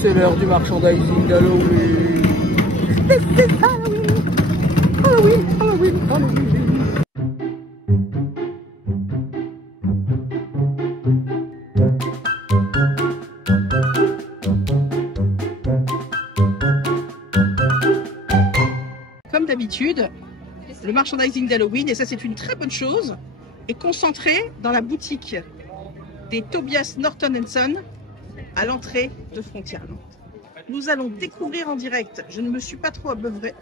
C'est l'heure du merchandising d'Halloween. This is Halloween. Halloween, Halloween, Halloween. Comme d'habitude, le merchandising d'Halloween, et ça c'est une très bonne chose, est concentré dans la boutique des Tobias Norton & Son à l'entrée de Frontières-Nantes. Nous allons découvrir en direct, je ne me suis pas trop abreuvé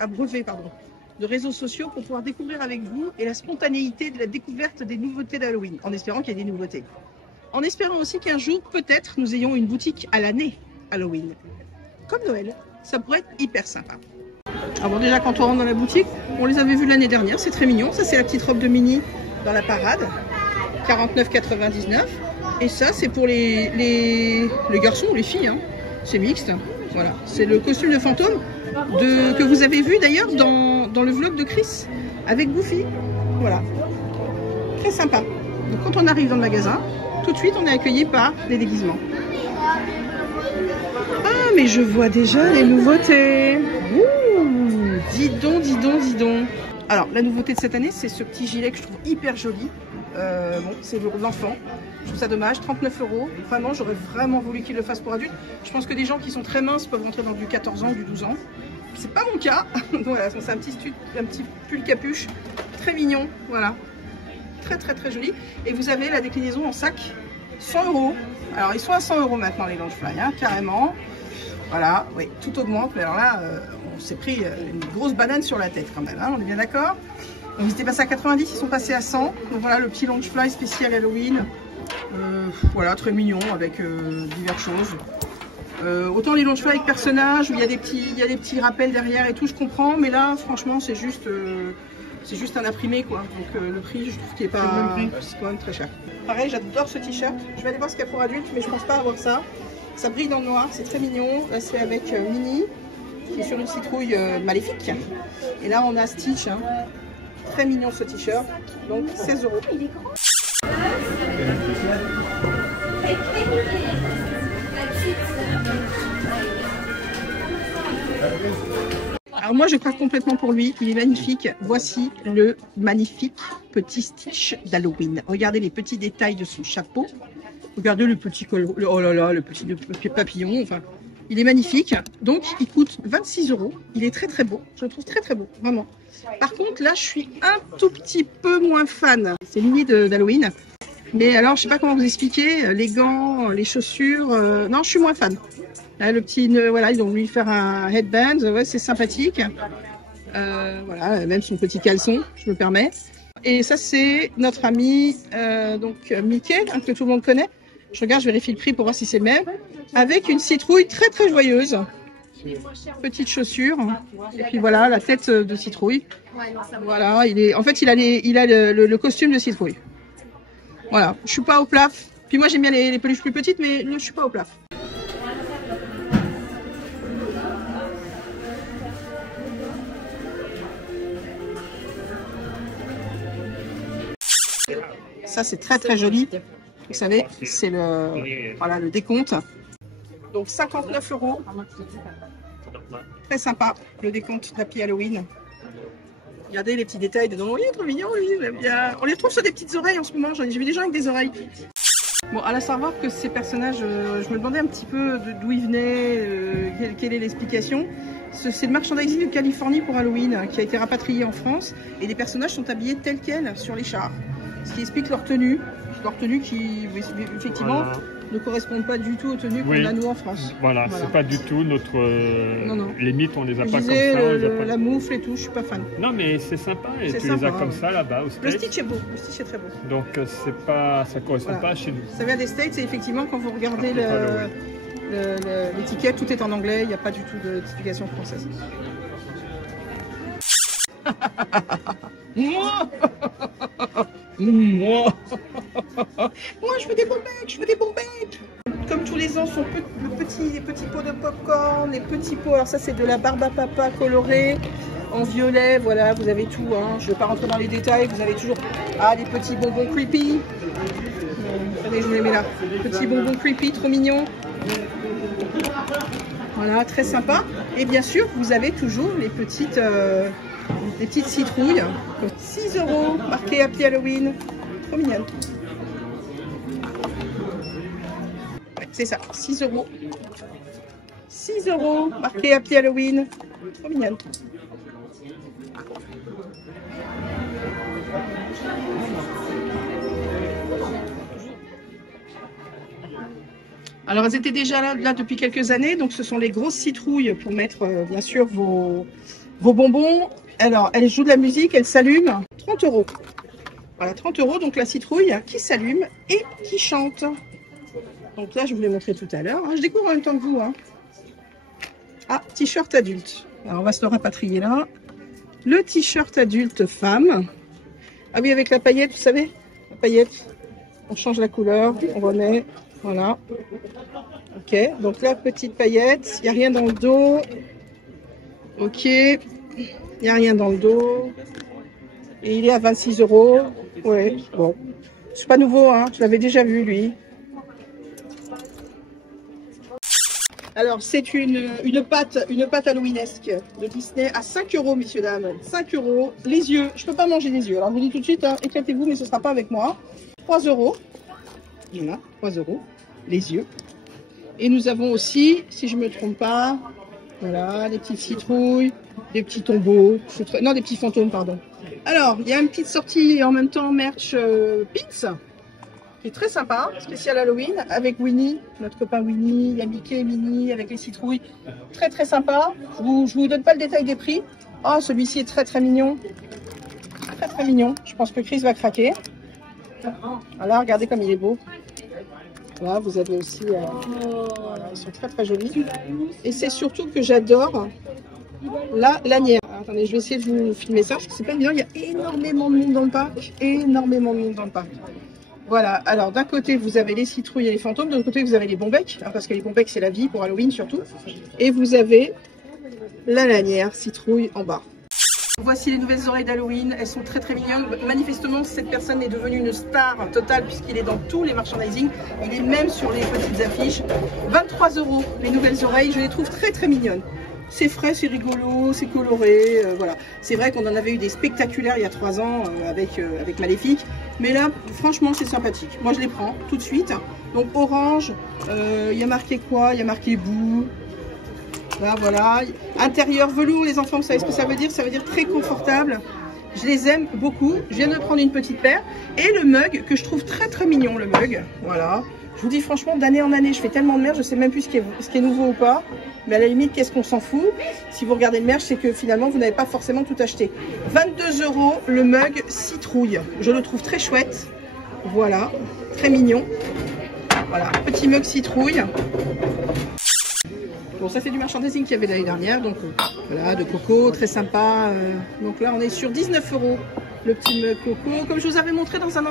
de réseaux sociaux pour pouvoir découvrir avec vous et la spontanéité de la découverte des nouveautés d'Halloween, en espérant qu'il y ait des nouveautés. En espérant aussi qu'un jour, peut-être, nous ayons une boutique à l'année Halloween. Comme Noël, ça pourrait être hyper sympa. Alors bon, déjà quand on rentre dans la boutique, on les avait vus l'année dernière, c'est très mignon. Ça c'est la petite robe de Minnie dans la parade, 49,99 €. Et ça c'est pour les garçons ou les filles, hein. C'est mixte. Voilà, c'est le costume de fantôme que vous avez vu d'ailleurs dans le vlog de Chris avec Goofy. Voilà, très sympa. Donc quand on arrive dans le magasin, tout de suite on est accueilli par des déguisements. Ah mais je vois déjà les nouveautés. Ouh, dis donc, dis donc, dis donc. Alors la nouveauté de cette année, c'est ce petit gilet que je trouve hyper joli. Bon, c'est pour l'enfant. Je trouve ça dommage, 39 €. Vraiment, j'aurais vraiment voulu qu'il le fasse pour adultes. Je pense que des gens qui sont très minces peuvent rentrer dans du 14 ans ou du 12 ans. C'est pas mon cas. Voilà, c'est un petit pull capuche, très mignon. Voilà, très très très joli. Et vous avez la déclinaison en sac, 100 €. Alors ils sont à 100 € maintenant les Loungefly, hein, carrément. Voilà, oui, tout augmente. Mais alors là, on s'est pris une grosse banane sur la tête quand même. Hein, on est bien d'accord. Donc ils étaient passés à 90, ils sont passés à 100. Donc voilà le petit Loungefly spécial Halloween. Voilà, très mignon avec diverses choses. Autant les Loungefly avec personnages où il y a des petits rappels derrière et tout, je comprends. Mais là, franchement, c'est juste un imprimé quoi. Donc le prix, je trouve qu'il est pas, c'est quand même très cher. Pareil, j'adore ce t-shirt. Je vais aller voir ce qu'il y a pour adultes, mais je pense pas avoir ça. Ça brille dans le noir, c'est très mignon. Là, c'est avec Minnie qui est sur une citrouille maléfique. Et là, on a Stitch. Hein. Très mignon ce t-shirt. Donc 16 €. Il est grand. Alors moi je craque complètement pour lui, il est magnifique. Voici le magnifique petit Stitch d'Halloween. Regardez les petits détails de son chapeau. Regardez le petit col, oh là là, le petit papillon, enfin, il est magnifique. Donc il coûte 26 €. Il est très très beau, je le trouve très très beau, vraiment. Par contre là je suis un tout petit peu moins fan. C'est l'uni d'Halloween. Mais alors je sais pas comment vous expliquer, les gants, les chaussures, non je suis moins fan. Là, le petit, voilà, ils vont lui faire un headband, ouais, c'est sympathique. Voilà, même son petit caleçon, je me permets. Et ça, c'est notre ami donc Mickey, hein, que tout le monde connaît. Je regarde, je vérifie le prix pour voir si c'est le même. Avec une citrouille très très joyeuse. Petite chaussure. Et puis voilà, la tête de citrouille. Voilà, en fait, il a le costume de citrouille. Voilà, je suis pas au plaf. Puis moi, j'aime bien les peluches plus petites, mais je suis pas au plaf. Ça c'est très très joli, vous savez, c'est le décompte. Donc 59 €, très sympa le décompte d'Happy Halloween. Regardez les petits détails dedans, il est trop mignon lui, j'aime bien. On les trouve sur des petites oreilles en ce moment, j'ai vu des gens avec des oreilles. Bon, à la savoir que ces personnages, je me demandais un petit peu d'où ils venaient, quelle est l'explication. C'est le merchandising de Californie pour Halloween qui a été rapatrié en France et les personnages sont habillés tels quels sur les chars. Ce qui explique leur tenue qui effectivement ne correspondent pas du tout aux tenues qu'on a nous en France. Voilà. C'est pas du tout notre limite, on les a pas comme ça. La moufle et tout, je suis pas fan. Non mais c'est sympa et tu les as comme ça là-bas au States. Le Stitch est beau, le Stitch est très beau. Donc ça correspond pas à chez nous. Ça vient des States et effectivement quand vous regardez l'étiquette, tout est en anglais, il n'y a pas du tout d'explication française. Moi je veux des bombettes, Comme tous les ans, sont les petits pots de popcorn, les petits pots. Alors ça c'est de la barbe à papa colorée en violet, voilà, vous avez tout, hein. Je ne vais pas rentrer dans les détails, vous avez toujours les petits bonbons creepy. Regardez, je vous les mets là. Petit bonbon creepy, trop mignon. Voilà, très sympa. Et bien sûr, vous avez toujours les petites citrouilles. 6 €, marqué Happy Halloween. Trop mignonne. Ouais, c'est ça, 6 €. 6 €, marqué Happy Halloween. Trop mignonne. Alors, elles étaient déjà là depuis quelques années. Donc, ce sont les grosses citrouilles pour mettre, bien sûr, vos bonbons. Alors, elles jouent de la musique, elles s'allument. 30 €. Voilà, 30 €. Donc, la citrouille qui s'allume et qui chante. Donc là, je vous l'ai montré tout à l'heure. Hein. Je découvre en même temps que vous. Hein. Ah, t-shirt adulte. Alors, on va se le rapatrier là. Le t-shirt adulte femme. Ah oui, avec la paillette, vous savez, la paillette. On change la couleur, on remet. Voilà. Ok, donc là, petite paillette. Il n'y a rien dans le dos. Ok. Il n'y a rien dans le dos. Et il est à 26 €. Ouais, bon. C'est pas nouveau, hein. Je l'avais déjà vu, lui. Alors, c'est une pâte halloweenesque de Disney à 5 €, messieurs, dames. 5 €. Les yeux. Je peux pas manger les yeux. Alors, je vous dis tout de suite, hein, éclatez-vous, mais ce sera pas avec moi. 3 €. Voilà, 3 €. Les yeux. Et nous avons aussi, si je me trompe pas, voilà, des petites citrouilles, des petits tombeaux, non, des petits fantômes, pardon. Alors, il y a une petite sortie en même temps merch pins, qui est très sympa, spécial Halloween, avec Winnie, notre copain Winnie, il y a Mickey et Minnie avec les citrouilles, très très sympa. Je vous donne pas le détail des prix. Oh, celui-ci est très très mignon, très très mignon. Je pense que Chris va craquer. Voilà, regardez comme il est beau. Là, vous avez aussi, voilà, ils sont très très jolis. Et c'est surtout que j'adore la lanière. Alors, attendez, je vais essayer de vous filmer ça parce que c'est pas évident. Il y a énormément de monde dans le parc, énormément de monde dans le parc. Voilà. Alors d'un côté vous avez les citrouilles et les fantômes, de l'autre côté vous avez les bombecs, hein, parce que les bombecs c'est la vie pour Halloween surtout. Et vous avez la lanière citrouille en bas. Voici les nouvelles oreilles d'Halloween, elles sont très très mignonnes. Manifestement, cette personne est devenue une star totale puisqu'il est dans tous les merchandising. Il est même sur les petites affiches. 23 € les nouvelles oreilles, je les trouve très très mignonnes. C'est frais, c'est rigolo, c'est coloré, voilà. C'est vrai qu'on en avait eu des spectaculaires il y a 3 ans avec Maléfique. Mais là, franchement, c'est sympathique. Moi, je les prends tout de suite. Donc orange, il y a marqué quoi? Il y a marqué boue. Là, voilà. Intérieur velours, les enfants, vous savez ce que ça veut dire? Ça veut dire très confortable. Je les aime beaucoup. Je viens de prendre une petite paire. Et le mug, que je trouve très très mignon, le mug. Voilà. Je vous dis franchement, d'année en année, je fais tellement de merch, je sais même plus ce qui est nouveau ou pas. Mais à la limite, qu'est-ce qu'on s'en fout? Si vous regardez le merch, c'est que finalement, vous n'avez pas forcément tout acheté. 22 € le mug citrouille. Je le trouve très chouette. Voilà. Très mignon. Voilà. Petit mug citrouille. Bon, ça c'est du merchandising qu'il y avait l'année dernière, donc voilà, de coco, très sympa. Donc là on est sur 19 € le petit mug coco, comme je vous avais montré dans un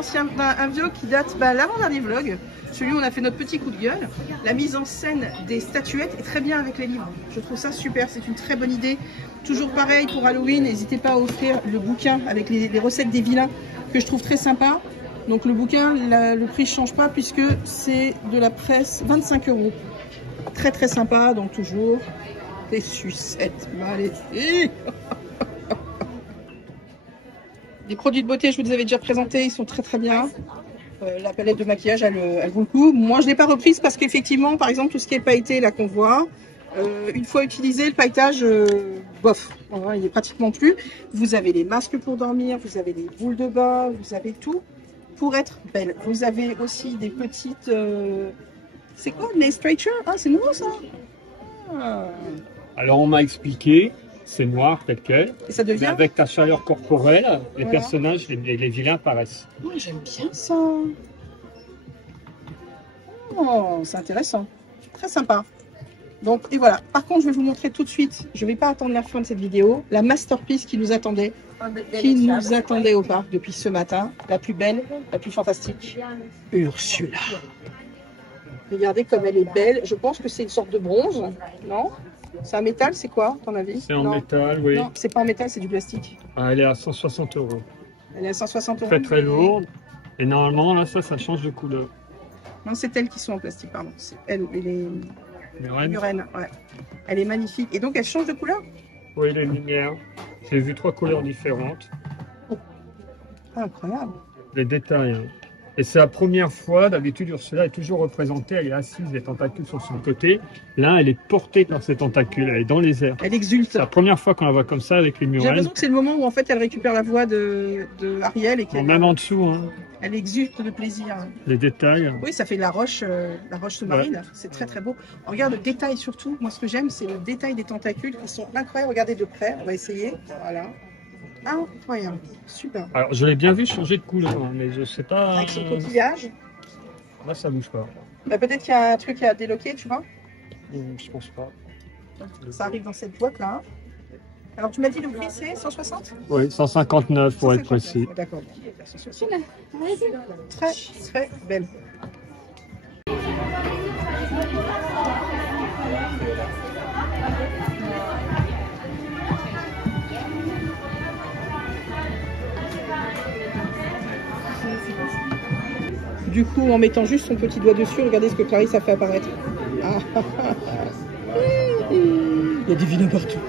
vlog qui date l'avant-dernier vlog, celui où on a fait notre petit coup de gueule. La mise en scène des statuettes est très bien avec les livres, je trouve ça super, c'est une très bonne idée. Toujours pareil pour Halloween, n'hésitez pas à offrir le bouquin avec les recettes des vilains que je trouve très sympa. Donc le bouquin, le prix ne change pas puisque c'est de la presse, 25 €. Très très sympa, donc toujours des sucettes maléfiques. Les produits de beauté, je vous les avais déjà présentés, ils sont très très bien. La palette de maquillage, elle vaut le coup. Moi, je ne l'ai pas reprise parce qu'effectivement, par exemple, tout ce qui est pailleté, là qu'on voit, une fois utilisé, le pailletage, bof, voilà, il est pratiquement plus. Vous avez les masques pour dormir, vous avez des boules de bain, vous avez tout pour être belle. Vous avez aussi des petites... c'est quoi, les stretchers? Ah, c'est nouveau ça. Ah. Alors on m'a expliqué, c'est noir tel quel. Et ça devient... Mais avec ta chaleur corporelle, les personnages, les vilains apparaissent. Oh, j'aime bien ça. Oh, c'est intéressant. Très sympa. Donc, et voilà. Par contre, je vais vous montrer tout de suite, je ne vais pas attendre la fin de cette vidéo, la masterpiece qui nous attendait au parc depuis ce matin. La plus belle, la plus fantastique. Ursula. Regardez comme elle est belle. Je pense que c'est une sorte de bronze, non? C'est un métal, c'est quoi, à ton avis? C'est en métal, oui. Non, c'est pas en métal, c'est du plastique. Ah, elle est à 160 €. Elle est à 160 €. Très très lourde. Et normalement, là, ça change de couleur. Non, c'est elles qui sont en plastique, pardon. C'est elle, les murènes. Ouais. Elle est magnifique. Et donc, elle change de couleur? Oui, les lumières. J'ai vu 3 couleurs différentes. Ah, incroyable. Les détails. Hein. Et c'est la première fois, d'habitude, Ursula est toujours représentée, elle est assise, les tentacules sur son côté. Là, elle est portée par ses tentacules, elle est dans les airs. Elle exulte. C'est la première fois qu'on la voit comme ça avec les murènes. J'ai l'impression que c'est le moment où en fait elle récupère la voix de Ariel et qu'elle même en dessous, hein. Elle exulte de plaisir. Les détails. Oui, ça fait la roche sous-marine. Ouais. C'est très très beau. Regarde le détail surtout. Moi, ce que j'aime, c'est le détail des tentacules qui sont incroyables. Regardez de près. On va essayer. Voilà. Incroyable. Super. Alors, je l'ai bien vu changer de couleur, hein, mais je sais pas. Avec son coquillage. Là, ça bouge pas. Bah, peut-être qu'il y a un truc à déloquer, tu vois. Je pense pas. Ça arrive dans cette boîte-là. Alors, tu m'as dit le prix, c'est 160? Oui, 159 pour 159, être précis. D'accord. Très, très belle. Du coup, en mettant juste son petit doigt dessus, regardez ce que Clarisse a fait apparaître. Il y a des vilains partout.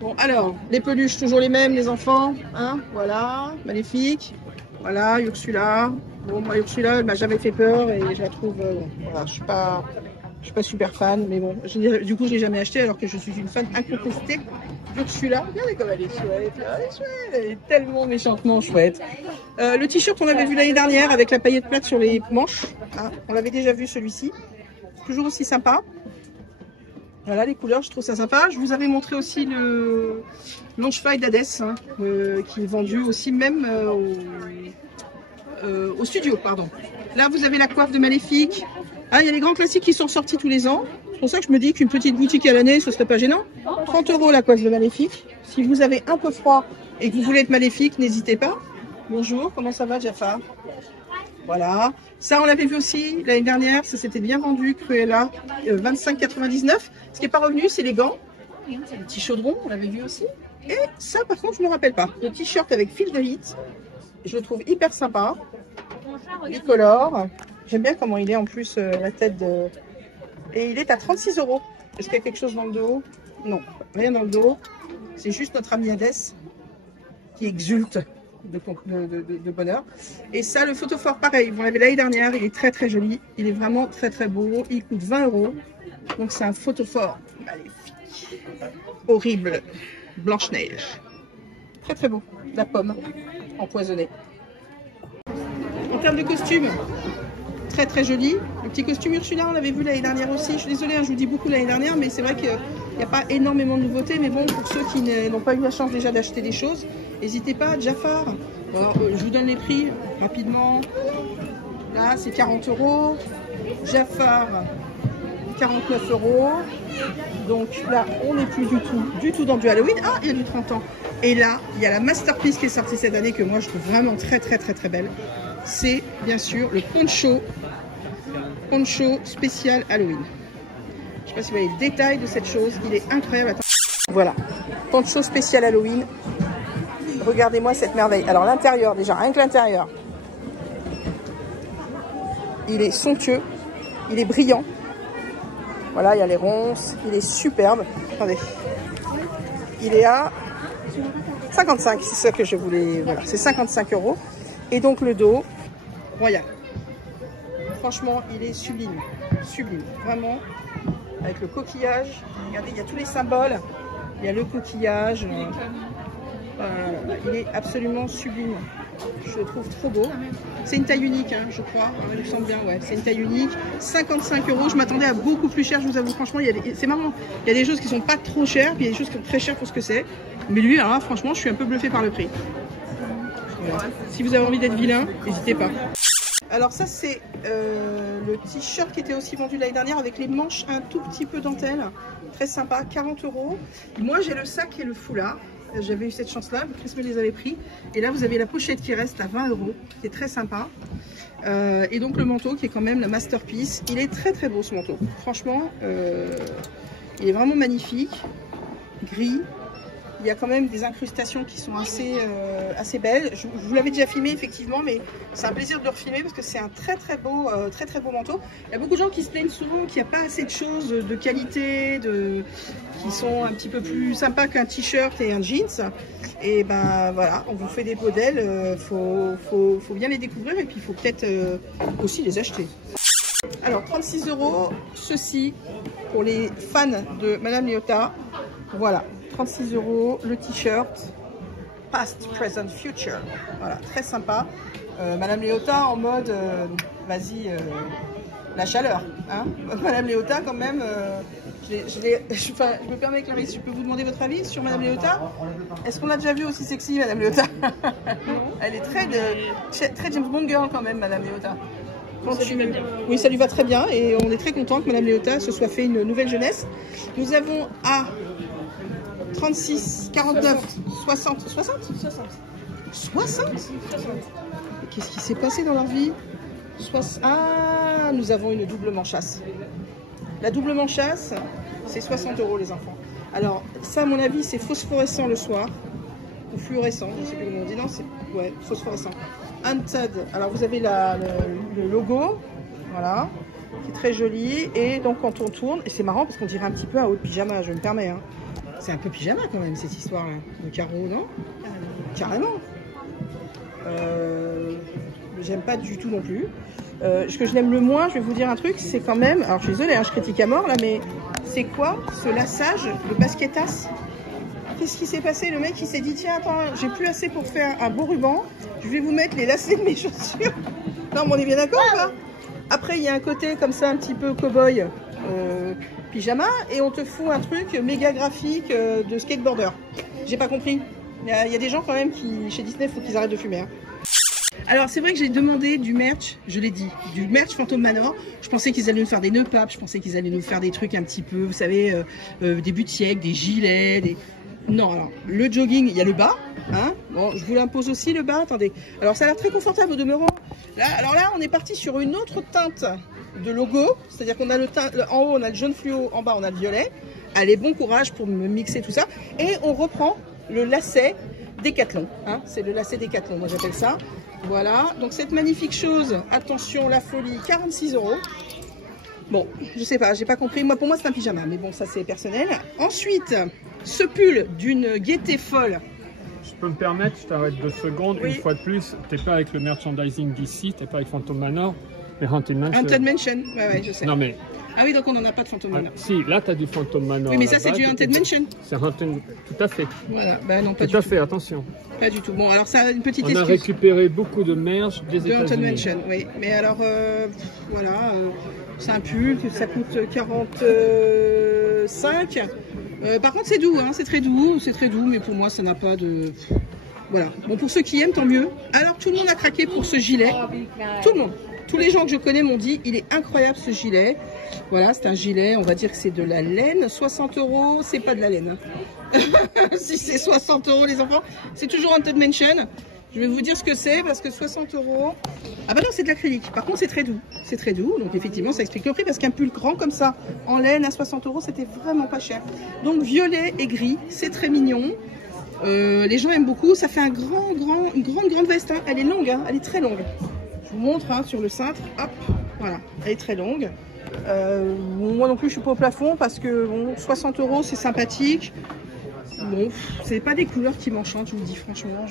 Bon, alors, les peluches, toujours les mêmes, les enfants. Hein, voilà, magnifique. Voilà, Ursula. Bon, moi, Ursula, elle m'a jamais fait peur et je la trouve... voilà, je suis pas super fan, mais bon, du coup, je l'ai jamais acheté alors que je suis une fan incontestée d'Ursula. Regardez comme elle est chouette, elle est tellement méchantement chouette. Le t-shirt qu'on avait vu l'année dernière avec la paillette plate sur les manches, hein, on l'avait déjà vu celui-ci. Toujours aussi sympa. Voilà les couleurs, je trouve ça sympa. Je vous avais montré aussi le Longe-Fly d'Hadès, hein, qui est vendu aussi même au studio, pardon. Là, vous avez la coiffe de Maléfique. Ah, il y a les grands classiques qui sont sortis tous les ans. C'est pour ça que je me dis qu'une petite boutique à l'année, ce serait pas gênant. 30 € la coiffe de Maléfique. Si vous avez un peu froid et que vous voulez être Maléfique, n'hésitez pas. Bonjour, comment ça va, Jafar? Voilà. Ça, on l'avait vu aussi l'année dernière. Ça s'était bien vendu. Cruella, 25,99 €. Ce qui n'est pas revenu, c'est les gants. Le petit chaudron, on l'avait vu aussi. Et ça, par contre, je ne me rappelle pas. Le t-shirt avec fil de hit. Je le trouve hyper sympa. Bicolore. J'aime bien comment il est en plus, la tête de... Et il est à 36 €. Est-ce qu'il y a quelque chose dans le dos? Non, rien dans le dos. C'est juste notre ami Hadès qui exulte de bonheur. Et ça, le photophore, pareil. On l'avait l'année dernière. Il est très très joli. Il est vraiment très très beau. Il coûte 20 €. Donc c'est un photophore maléfique. Horrible. Blanche-Neige. Très très beau. La pomme empoisonnée. En termes de costumes, très très joli. Le petit costume Ursula, on l'avait vu l'année dernière aussi. Je suis désolée, hein, je vous dis beaucoup l'année dernière, mais c'est vrai qu'il n'y a pas énormément de nouveautés. Mais bon, pour ceux qui n'ont pas eu la chance déjà d'acheter des choses, n'hésitez pas. Jafar, alors, je vous donne les prix rapidement. Là, c'est 40 €. Jafar, 49 €. Donc là, on n'est plus du tout dans du Halloween. Ah, il y a du 30 ans. Et là, il y a la Masterpiece qui est sortie cette année que moi, je trouve vraiment très très très très belle. C'est bien sûr le poncho spécial Halloween. Je ne sais pas si vous voyez le détail de cette chose, il est incroyable. Attends. Voilà, poncho spécial Halloween. Regardez-moi cette merveille. Alors l'intérieur déjà, rien que l'intérieur, il est somptueux, il est brillant. Voilà, il y a les ronces, il est superbe. Attendez, il est à 55, c'est ça que je voulais. Voilà, c'est 55 €. Et donc le dos, royal. Franchement, il est sublime. Sublime, vraiment. Avec le coquillage. Regardez, il y a tous les symboles. Il y a le coquillage. Il est absolument sublime. Je le trouve trop beau. C'est une taille unique, hein, je crois. Il me semble bien, ouais. C'est une taille unique. 55 €. Je m'attendais à beaucoup plus cher, je vous avoue. Franchement, c'est marrant. Il y a des choses qui sont pas trop chères, puis il y a des choses qui sont très chères pour ce que c'est. Mais lui, alors là, franchement, je suis un peu bluffée par le prix. Voilà. Si vous avez envie d'être vilain, n'hésitez pas. Alors ça, c'est le t-shirt qui était aussi vendu l'année dernière avec les manches un tout petit peu dentelle. Très sympa, 40 €. Moi, j'ai le sac et le foulard. J'avais eu cette chance-là, Chris me les avait pris. Et là, vous avez la pochette qui reste à 20 €, qui est très sympa. Et donc le manteau qui est quand même la Masterpiece. Il est très très beau ce manteau. Franchement, il est vraiment magnifique. Gris. Il y a quand même des incrustations qui sont assez belles. Je vous l'avais déjà filmé effectivement, mais c'est un plaisir de le refilmer parce que c'est un très très beau manteau. Il y a beaucoup de gens qui se plaignent souvent qu'il n'y a pas assez de choses de qualité, qui sont un petit peu plus sympas qu'un t-shirt et un jeans. Et ben voilà, on vous fait des modèles, faut bien les découvrir et puis il faut peut-être aussi les acheter. Alors 36 €, ceci pour les fans de Madame Léota. Voilà, 36 € le t-shirt Past, Present, Future. Voilà, très sympa. Madame Léota en mode, vas-y, la chaleur. Hein. Madame Léota quand même, je me permets Clarisse, je peux vous demander votre avis sur Madame Léota? Est-ce qu'on l'a déjà vu aussi sexy Madame Léota? Elle est très James Bond girl quand même Madame Léota. Oui, ça lui va très bien et on est très content que Madame Léota se soit fait une nouvelle jeunesse. Nous avons à 36, 49, 60. Qu'est-ce qui s'est passé dans leur vie? Ah, nous avons une double manchasse. La double manchasse, c'est 60 € les enfants. Alors ça, à mon avis, c'est phosphorescent le soir. Ou fluorescent, je ne sais plus comment on dit. Non, c'est phosphorescent. Hunted, alors vous avez le logo, voilà, qui est très joli. Et donc quand on tourne, et c'est marrant parce qu'on dirait un petit peu un haut de pyjama, je me permets. Hein. C'est un peu pyjama quand même cette histoire-là, de carreau, non? Carrément. J'aime pas du tout non plus. Ce que je l'aime le moins, je vais vous dire un truc, c'est quand même, alors je suis désolée, hein, je critique à mort là, mais c'est quoi ce lassage de basketas? Qu'est-ce qui s'est passé? Le mec il s'est dit tiens attends, j'ai plus assez pour faire un beau ruban, je vais vous mettre les lacets de mes chaussures. Non mais on est bien d'accord ou pas? Après il y a un côté comme ça un petit peu cow-boy pyjama et on te fout un truc méga graphique de skateboarder. J'ai pas compris. Il y a des gens quand même qui chez Disney faut qu'ils arrêtent de fumer. Hein. Alors c'est vrai que j'ai demandé du merch, je l'ai dit, du merch Phantom Manor. Je pensais qu'ils allaient nous faire des nœuds papes, je pensais qu'ils allaient nous faire des trucs un petit peu, vous savez, des buts de siècle, des gilets, des... Non, alors, le jogging, il y a le bas, hein. Bon, je vous l'impose aussi, le bas, attendez. Alors, ça a l'air très confortable au demeurant. Là, alors là, on est parti sur une autre teinte de logo, c'est-à-dire qu'on a en haut, on a le jaune fluo, en bas, on a le violet. Allez, bon courage pour me mixer tout ça. Et on reprend le lacet Décathlon, hein. C'est le lacet Décathlon, moi j'appelle ça. Voilà, donc cette magnifique chose, attention, la folie, 46 €. Bon, je sais pas, j'ai pas compris. Moi, pour moi, c'est un pyjama, mais bon, ça c'est personnel. Ensuite, ce pull d'une gaieté folle. Je peux me permettre, je t'arrête 2 secondes. Oui. Une fois de plus, t'es pas avec le merchandising d'ici, t'es pas avec Phantom Manor, mais Haunted Mansion. Haunted Mansion, ouais, je sais. Non mais. Ah oui, donc on n'en a pas de Phantom Manor. Si, là t'as du Phantom Manor. Oui, mais ça c'est du Haunted Mansion. C'est Haunted, tout à fait. Voilà, bah non, pas du tout. Tout à fait, attention. Pas du tout. Bon, alors ça, une petite excuse. On a récupéré beaucoup de merch des États-Unis. Haunted Mansion, oui. Mais alors, voilà, c'est un pull, ça coûte 45. Par contre, c'est doux, hein, c'est très doux, mais pour moi, ça n'a pas de... Voilà. Bon, pour ceux qui aiment, tant mieux. Alors, tout le monde a craqué pour ce gilet. Tout le monde. Tous les gens que je connais m'ont dit, il est incroyable ce gilet. Voilà, c'est un gilet, on va dire que c'est de la laine. 60 €, c'est pas de la laine. Hein. Si c'est 60 € les enfants, c'est toujours Haunted Mansion. Je vais vous dire ce que c'est parce que 60 €. Ah bah non, c'est de l'acrylique. Par contre, c'est très doux. C'est très doux. Donc effectivement, ça explique le prix parce qu'un pull grand comme ça, en laine à 60 €, c'était vraiment pas cher. Donc violet et gris, c'est très mignon. Les gens aiment beaucoup. Ça fait une grande veste. Hein. Elle est longue, hein. Elle est très longue. Je vous montre hein, sur le cintre. Hop, voilà. Elle est très longue. Moi non plus, je suis pas au plafond parce que bon, 60 €, c'est sympathique. Bon, c'est pas des couleurs qui m'enchantent, je vous le dis franchement.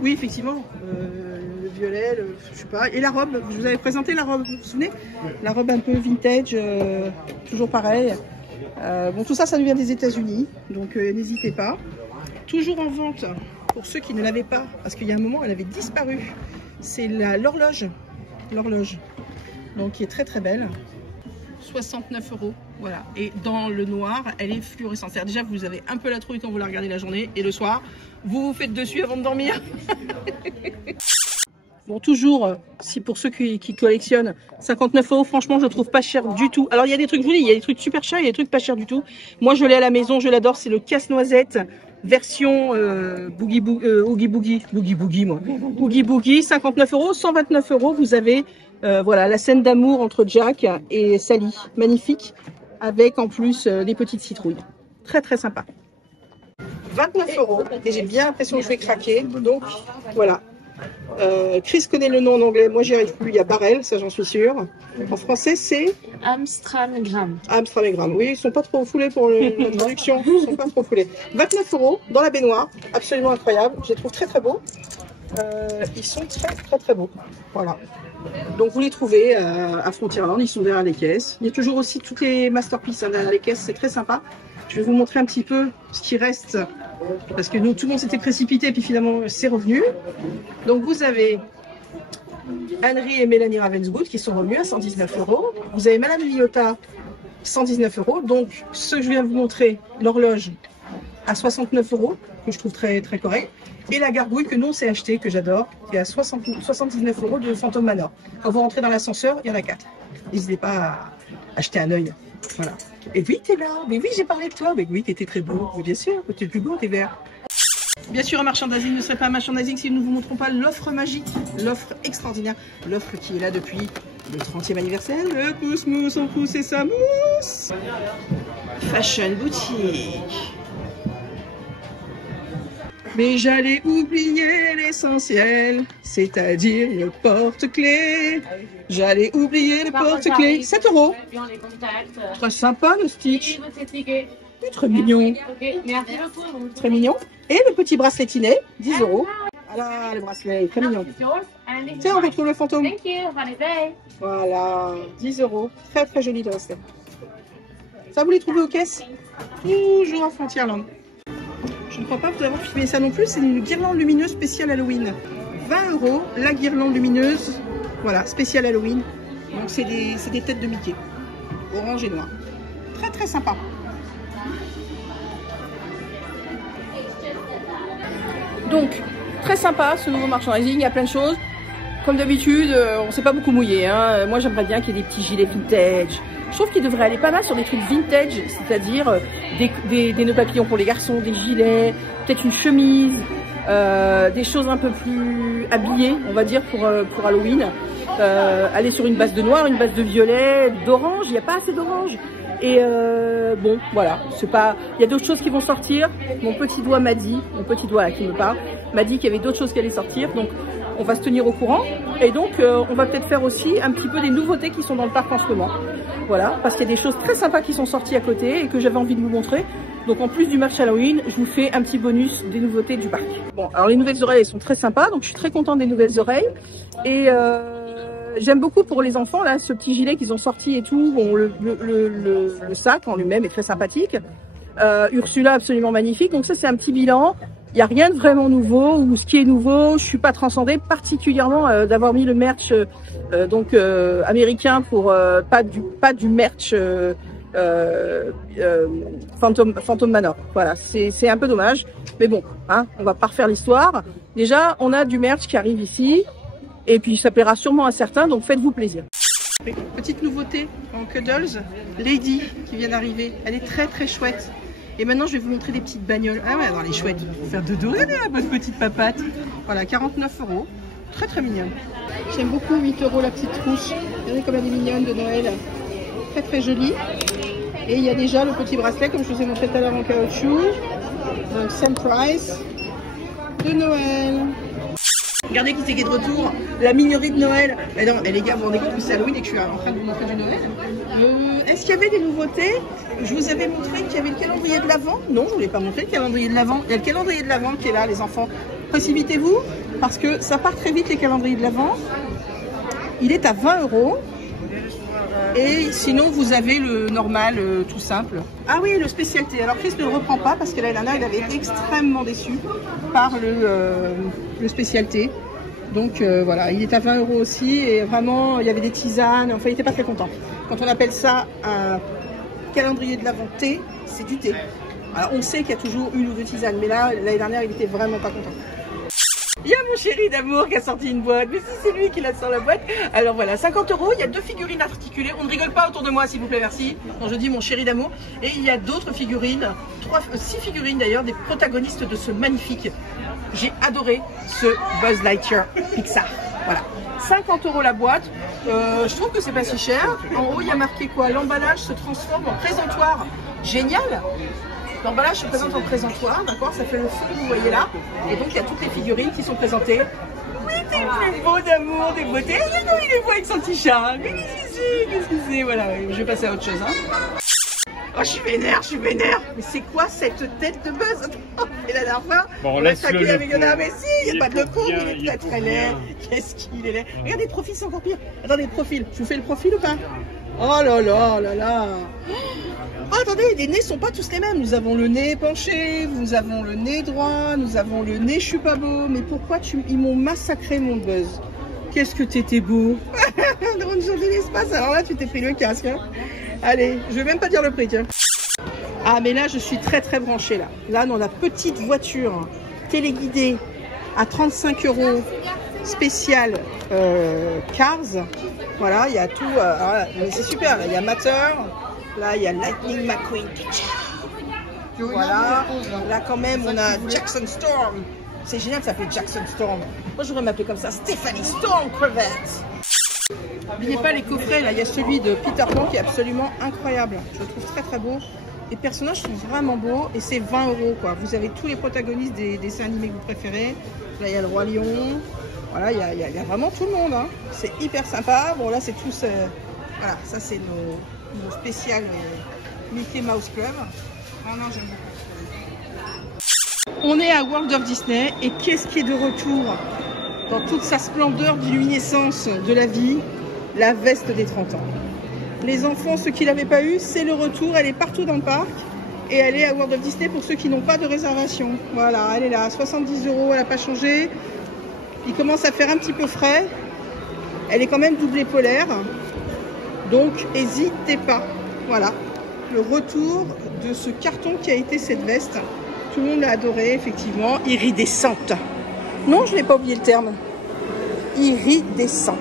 Oui, effectivement, le violet, je sais pas. Et la robe, je vous avais présenté la robe, vous vous souvenez? La robe un peu vintage, toujours pareil. Bon, tout ça, ça nous vient des États-Unis, donc n'hésitez pas. Toujours en vente, pour ceux qui ne l'avaient pas, parce qu'il y a un moment, elle avait disparu. C'est l'horloge, donc qui est très très belle. 69 €, voilà. Et dans le noir, elle est fluorescente. C'est-à-dire déjà, vous avez un peu la trouille quand vous la regardez la journée, et le soir, vous vous faites dessus avant de dormir. Bon, toujours, si pour ceux qui collectionnent, 59 €, franchement, je trouve pas cher du tout. Alors, il y a des trucs, je vous dis, il y a des trucs super chers, il y a des trucs pas chers du tout. Moi, je l'ai à la maison, je l'adore, c'est le casse-noisette version Oogie Boogie, moi. Oogie Boogie, 59 €, 129 €, vous avez voilà, la scène d'amour entre Jack et Sally, magnifique, avec en plus des petites citrouilles. Très très sympa. 29 € et j'ai bien l'impression que je vais craquer. Donc voilà. Chris connaît le nom en anglais, moi j'y arrive plus. Il y a Barrel, ça j'en suis sûre. En français c'est Amstramgram. Amstramgram. Oui, ils sont pas trop foulés pour la traduction. Ils sont pas trop foulés. 29 € dans la baignoire, absolument incroyable. Je les trouve très très beaux. Ils sont très beaux. Voilà. Donc vous les trouvez à Frontierland, ils sont derrière les caisses. Il y a toujours aussi toutes les masterpieces derrière les caisses, c'est très sympa. Je vais vous montrer un petit peu ce qui reste, parce que nous, tout le monde s'était précipité, puis finalement c'est revenu. Donc vous avez Henry et Mélanie Ravenswood qui sont revenus à 119 €. Vous avez Madame Liotta, 119 €. Donc ce que je viens de vous montrer, l'horloge à 69 €, que je trouve très correct. Et la gargouille que nous on s'est acheté, que j'adore, qui est à 79 € de Phantom Manor. Quand vous rentrez dans l'ascenseur, il y en a 4. N'hésitez pas à acheter un œil. Voilà. Et oui, t'es là. Mais oui, j'ai parlé de toi. Mais oui, t'étais très beau. Mais bien sûr, t'es le plus beau, t'es vert. Bien sûr, un merchandising ne serait pas un merchandising si nous ne vous montrons pas l'offre magique, l'offre extraordinaire, l'offre qui est là depuis le 30e anniversaire. Le pouce mousse, on pousse et ça mousse. Fashion boutique. Mais j'allais oublier l'essentiel, c'est-à-dire le porte-clés. J'allais oublier le porte-clés. 7 €. Très sympa le Stitch. Très mignon. Très mignon. Et le petit braceletinet, 10 €. Voilà le bracelet, très mignon. Tiens, on retrouve le fantôme. Voilà, 10 €. Très joli de bracelet. Ça, vous les trouvez aux caisses? Toujours à Frontierland. Je ne crois pas vous avoir filmé ça non plus, c'est une guirlande lumineuse spéciale Halloween. 20 €, la guirlande lumineuse, voilà, spéciale Halloween. Donc c'est des têtes de Mickey, orange et noir. Très sympa. Donc, très sympa ce nouveau merchandising, il y a plein de choses. Comme d'habitude, on ne s'est pas beaucoup mouillé. Hein. Moi j'aimerais bien qu'il y ait des petits gilets vintage. Je trouve qu'il devrait aller pas mal sur des trucs vintage, c'est-à-dire des nœuds papillons pour les garçons, des gilets, peut-être une chemise, des choses un peu plus habillées, on va dire, pour Halloween. Aller sur une base de noir, une base de violet, d'orange, il n'y a pas assez d'orange. Et bon, voilà, c'est pas. Il y a d'autres choses qui vont sortir. Mon petit doigt m'a dit, mon petit doigt là, qui me parle, m'a dit qu'il y avait d'autres choses qui allaient sortir. Donc on va se tenir au courant. Et donc on va peut-être faire aussi un petit peu des nouveautés qui sont dans le parc en ce moment. Voilà, parce qu'il y a des choses très sympas qui sont sorties à côté et que j'avais envie de vous montrer. Donc en plus du match Halloween, je vous fais un petit bonus des nouveautés du parc. Bon, alors les nouvelles oreilles elles sont très sympas, donc je suis très contente des nouvelles oreilles. Et j'aime beaucoup pour les enfants là ce petit gilet qu'ils ont sorti et tout. Bon, le sac en lui-même est très sympathique. Ursula absolument magnifique. Donc ça c'est un petit bilan. Il n'y a rien de vraiment nouveau, ou ce qui est nouveau, je suis pas transcendée particulièrement d'avoir mis le merch américain pour pas du merch Phantom Manor. Voilà, c'est un peu dommage, mais bon, hein, on va pas refaire l'histoire. Déjà, on a du merch qui arrive ici, et puis ça plaira sûrement à certains, donc faites-vous plaisir. Petite nouveauté en Cuddles, Lady qui vient d'arriver, elle est très chouette. Et maintenant, je vais vous montrer des petites bagnoles. Ah ouais, alors elle est chouette. Pour faire de doré, la bonne petite papate. Voilà, 49 €. Très mignonne. J'aime beaucoup 8 € la petite trousse. Regardez comme elle est mignonne de Noël. Très jolie. Et il y a déjà le petit bracelet, comme je vous ai montré tout à l'heure en caoutchouc. Donc, same price de Noël. Regardez qui c'est qui est de retour. La mignerie de Noël. Mais non, les gars, vous vous rendez compte que c'est Halloween et que je suis en train de vous montrer du Noël. Est-ce qu'il y avait des nouveautés? Je vous avais montré qu'il y avait le calendrier de l'Avent. Non, je ne vous l'ai pas montré le calendrier de l'Avent. Il y a le calendrier de l'Avent qui est là, les enfants. Précipitez-vous, parce que ça part très vite les calendriers de l'Avent. Il est à 20 €. Et sinon, vous avez le normal, tout simple. Ah oui, le spécialité. Alors Chris ne le reprend pas parce que l'année dernière, il avait été extrêmement déçu par le spécialité. Donc voilà, il est à 20 € aussi. Et vraiment, il y avait des tisanes. Enfin, il n'était pas très content. Quand on appelle ça un calendrier de l'Avent thé, c'est du thé. Alors on sait qu'il y a toujours une ou deux tisanes. Mais là, l'année dernière, il était vraiment pas content. Il y a mon chéri d'amour qui a sorti une boîte, mais si c'est lui qui l'a sur la boîte. Alors voilà, 50 €, il y a 2 figurines articulées. On ne rigole pas autour de moi, s'il vous plaît, merci. Quand je dis mon chéri d'amour. Et il y a d'autres figurines, 6 figurines d'ailleurs, des protagonistes de ce magnifique. J'ai adoré ce Buzz Lightyear Pixar. Voilà, 50 € la boîte. Je trouve que c'est pas si cher. En haut, il y a marqué quoi? L'emballage se transforme en présentoir. Génial! Donc voilà, je suis présente en présentoir, d'accord? Ça fait le fond que vous voyez là. Et donc il y a toutes les figurines qui sont présentées. Oui, t'es le plus beau d'amour, des beautés. Il est beau avec son petit chat. Qu'est-ce que c'est? Voilà, je vais passer à autre chose. Hein. Oh, je suis vénère, je suis vénère. Mais c'est quoi cette tête de Buzz? Et la dernière fois, bon, on laisse le avec un mais si, il n'y a pas de le pauvre, il est très laid. Qu'est-ce qu'il est laid. Ouais. Regardez, le profil, c'est encore pire. Attendez, le profil. Je vous fais le profil ou pas? Oh là là là là. Oh, attendez, les nez sont pas tous les mêmes. Nous avons le nez penché, nous avons le nez droit, nous avons le nez je suis pas beau. Mais pourquoi ils m'ont massacré mon Buzz? Qu'est-ce que t'étais beau. Dans une journée d'espace, alors là tu t'es pris le casque. Hein. Allez, je vais même pas dire le prix, tiens. Ah mais là je suis très branchée là. Là dans la petite voiture téléguidée à 35 € spécial Cars. Voilà, il y a tout. Voilà. C'est super, là il y a Matter, là il y a Lightning McQueen. Voilà, là quand même on a Jackson Storm. C'est génial, ça s'appelle Jackson Storm. Moi j'aurais m'appeler comme ça, Stephanie Storm Crevette. N'oubliez pas les coffrets, là il y a celui de Peter Pan qui est absolument incroyable. Je le trouve très beau. Les personnages sont vraiment beaux et c'est 20 € quoi. Vous avez tous les protagonistes des dessins animés que vous préférez. Là il y a le Roi Lion. Voilà, il y a vraiment tout le monde. Hein. C'est hyper sympa. Bon là c'est tous... voilà, ça c'est nos spécial Mickey Mouse Club. Non, j'aime beaucoup. On est à World of Disney et qu'est-ce qui est de retour dans toute sa splendeur d'illuminescence de la vie? La veste des 30 ans. Les enfants, ceux qui ne l'avaient pas eu, c'est le retour. Elle est partout dans le parc et elle est à World of Disney pour ceux qui n'ont pas de réservation. Voilà, elle est là, 70 €, elle n'a pas changé. Il commence à faire un petit peu frais. Elle est quand même doublée polaire. Donc, n'hésitez pas. Voilà, le retour de ce carton qui a été cette veste. Tout le monde l'a adoré, effectivement. Iridescente. Non, je n'ai pas oublié le terme. Iridescente.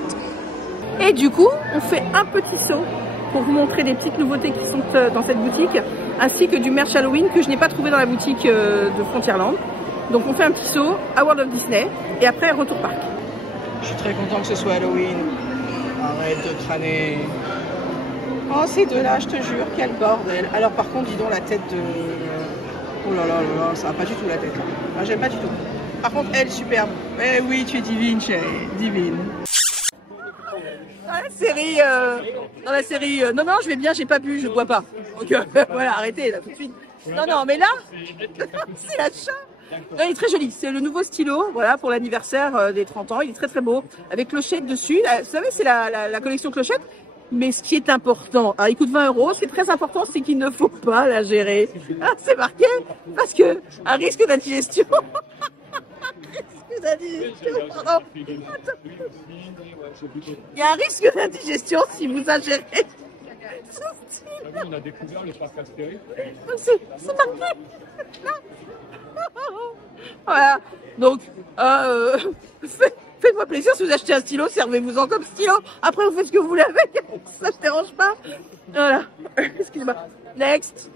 Et du coup, on fait un petit saut pour vous montrer des petites nouveautés qui sont dans cette boutique, ainsi que du merch Halloween que je n'ai pas trouvé dans la boutique de Frontierland. Donc on fait un petit saut à World of Disney et après retour parc. Je suis très content que ce soit Halloween. Arrête de crâner. Oh ces deux-là, je te jure, quel bordel. Alors par contre, dis donc la tête de... Oh là là là là, ça va pas du tout la tête là. Ah, j'aime pas du tout. Par contre, elle, superbe. Eh oui, tu es divine, chérie. Divine. Dans la série, non, je vais bien, j'ai pas bu, je bois pas. Donc voilà, arrêtez là tout de suite. Non, mais là, c'est la chat. Non, il est très joli. C'est le nouveau stylo, voilà, pour l'anniversaire des 30 ans. Il est très beau. Avec Clochette dessus. Vous savez, c'est la collection Clochette. Mais ce qui est important, alors il coûte 20 €. Ce qui est très important, c'est qu'il ne faut pas la gérer. Ah, c'est marqué parce que un risque d'indigestion. Pardon. Il y a un risque d'indigestion si vous ingérez. On a découvert le parc Astérix. C'est marqué. Voilà. Donc, faites-moi plaisir, si vous achetez un stylo, servez-vous-en comme stylo. Après, vous faites ce que vous voulez avec. Ça ne dérange pas. Voilà. Excusez-moi. Next.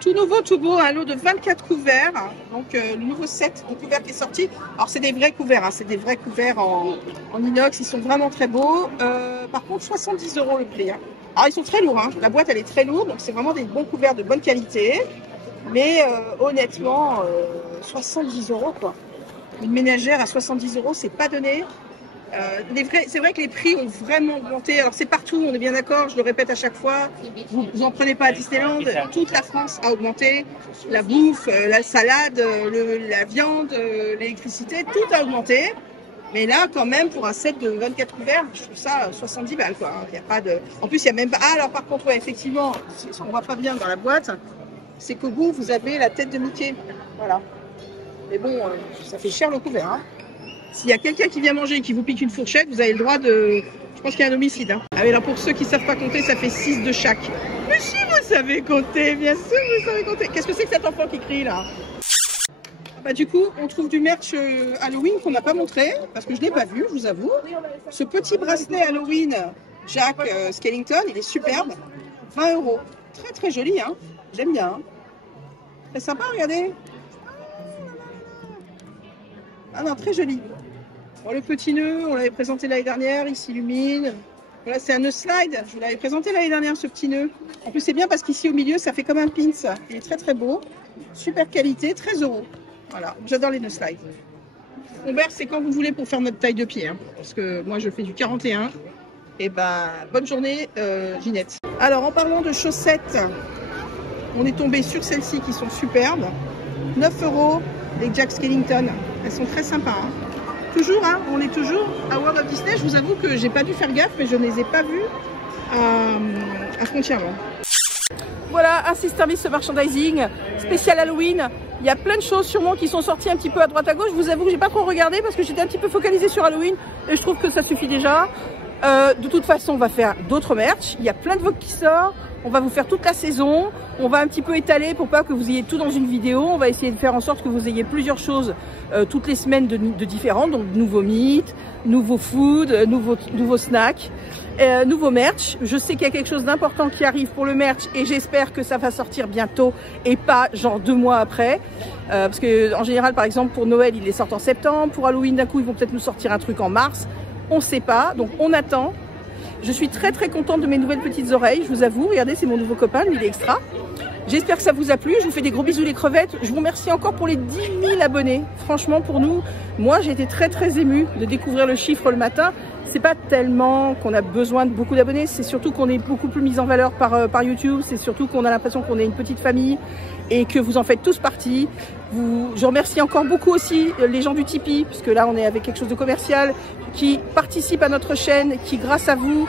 Tout nouveau, tout beau, un lot de 24 couverts. Donc, le nouveau set de couverts qui est sorti. Alors, c'est des vrais couverts. Hein. C'est des vrais couverts en inox. Ils sont vraiment très beaux. Par contre, 70 € le prix. Hein. Alors, ils sont très lourds. Hein. La boîte, elle est très lourde. Donc, c'est vraiment des bons couverts de bonne qualité. Mais honnêtement, 70 € quoi. Une ménagère à 70 €, c'est pas donné. C'est vrai que les prix ont vraiment augmenté. Alors c'est partout, on est bien d'accord, je le répète à chaque fois. Vous en prenez pas à Disneyland, toute la France a augmenté. La bouffe, la salade, la viande, l'électricité, tout a augmenté. Mais là, quand même, pour un set de 24 couverts, je trouve ça 70 balles quoi. Il y a pas de... En plus, il y a même pas... Ah, alors par contre, ouais, effectivement, ce qu'on voit pas bien dans la boîte, c'est qu'au bout, vous avez la tête de Mickey. Voilà. Mais bon, ça fait cher le couvert. Hein. S'il y a quelqu'un qui vient manger et qui vous pique une fourchette, vous avez le droit de... Je pense qu'il y a un homicide. Hein. Ah mais alors pour ceux qui ne savent pas compter, ça fait 6 de chaque. Mais si vous savez compter, bien sûr vous savez compter. Qu'est-ce que c'est que cet enfant qui crie là? Bah du coup, on trouve du merch Halloween qu'on n'a pas montré, parce que je ne l'ai pas vu, je vous avoue. Ce petit bracelet Halloween Jack Skellington, il est superbe. 20 €. Très très joli, hein. J'aime bien. Hein. Très sympa, regardez. Ah non, très joli. Bon, le petit nœud, on l'avait présenté l'année dernière, il s'illumine. Voilà, c'est un nœud slide. Je vous l'avais présenté l'année dernière, ce petit nœud. En plus, c'est bien parce qu'ici au milieu, ça fait comme un pins. Il est très très beau. Super qualité, 13 €. Voilà, j'adore les nœuds slide. Humbert, c'est quand vous voulez pour faire notre taille de pied. Hein, parce que moi, je fais du 41. Et ben, bonne journée, Ginette. Alors, en parlant de chaussettes, on est tombé sur celles-ci qui sont superbes. 9 € les Jack Skellington. Elles sont très sympas. Hein. Toujours, hein, on est toujours à World of Disney. Je vous avoue que j'ai pas dû faire gaffe, mais je ne les ai pas vus à Frontierland. Voilà, un service merchandising spécial Halloween. Il y a plein de choses sûrement qui sont sorties un petit peu à droite à gauche. Je vous avoue que j'ai pas trop regardé parce que j'étais un petit peu focalisée sur Halloween et je trouve que ça suffit déjà. De toute façon, on va faire d'autres merch. Il y a plein de Vogue qui sort. On va vous faire toute la saison. On va un petit peu étaler pour pas que vous ayez tout dans une vidéo. On va essayer de faire en sorte que vous ayez plusieurs choses toutes les semaines de différentes. Donc, nouveaux mythes, nouveaux food, nouveaux snacks, nouveaux merch. Je sais qu'il y a quelque chose d'important qui arrive pour le merch et j'espère que ça va sortir bientôt et pas genre 2 mois après. Parce que en général, par exemple, pour Noël, ils les sortent en septembre. Pour Halloween, d'un coup, ils vont peut-être nous sortir un truc en mars. On ne sait pas, donc on attend. Je suis très très contente de mes nouvelles petites oreilles, je vous avoue. Regardez, c'est mon nouveau copain, il est extra. J'espère que ça vous a plu. Je vous fais des gros bisous les crevettes. Je vous remercie encore pour les 10 000 abonnés. Franchement, pour nous, moi j'ai été très très émue de découvrir le chiffre le matin. C'est pas tellement qu'on a besoin de beaucoup d'abonnés, c'est surtout qu'on est beaucoup plus mis en valeur par YouTube. C'est surtout qu'on a l'impression qu'on est une petite famille et que vous en faites tous partie. Je remercie encore beaucoup aussi les gens du Tipeee, puisque là on est avec quelque chose de commercial, qui participent à notre chaîne, qui grâce à vous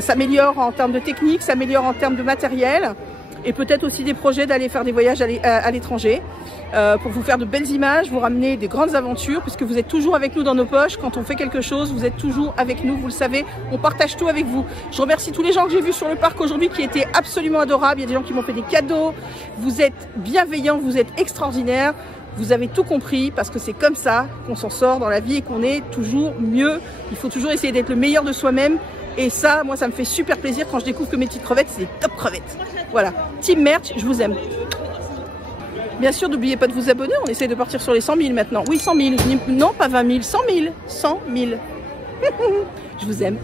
s'améliore en termes de technique, s'améliore en termes de matériel, et peut-être aussi des projets d'aller faire des voyages à l'étranger, pour vous faire de belles images, vous ramener des grandes aventures, puisque vous êtes toujours avec nous dans nos poches. Quand on fait quelque chose, vous êtes toujours avec nous, vous le savez, on partage tout avec vous. Je remercie tous les gens que j'ai vus sur le parc aujourd'hui qui étaient absolument adorables. Il y a des gens qui m'ont fait des cadeaux, vous êtes bienveillants, vous êtes extraordinaires. Vous avez tout compris parce que c'est comme ça qu'on s'en sort dans la vie et qu'on est toujours mieux. Il faut toujours essayer d'être le meilleur de soi-même. Et ça, moi, ça me fait super plaisir quand je découvre que mes petites crevettes, c'est des top crevettes. Voilà. Team Merch, je vous aime. Bien sûr, n'oubliez pas de vous abonner. On essaie de partir sur les 100 000 maintenant. Oui, 100 000. Non, pas 20 000. 100 000. 100 000. Je vous aime.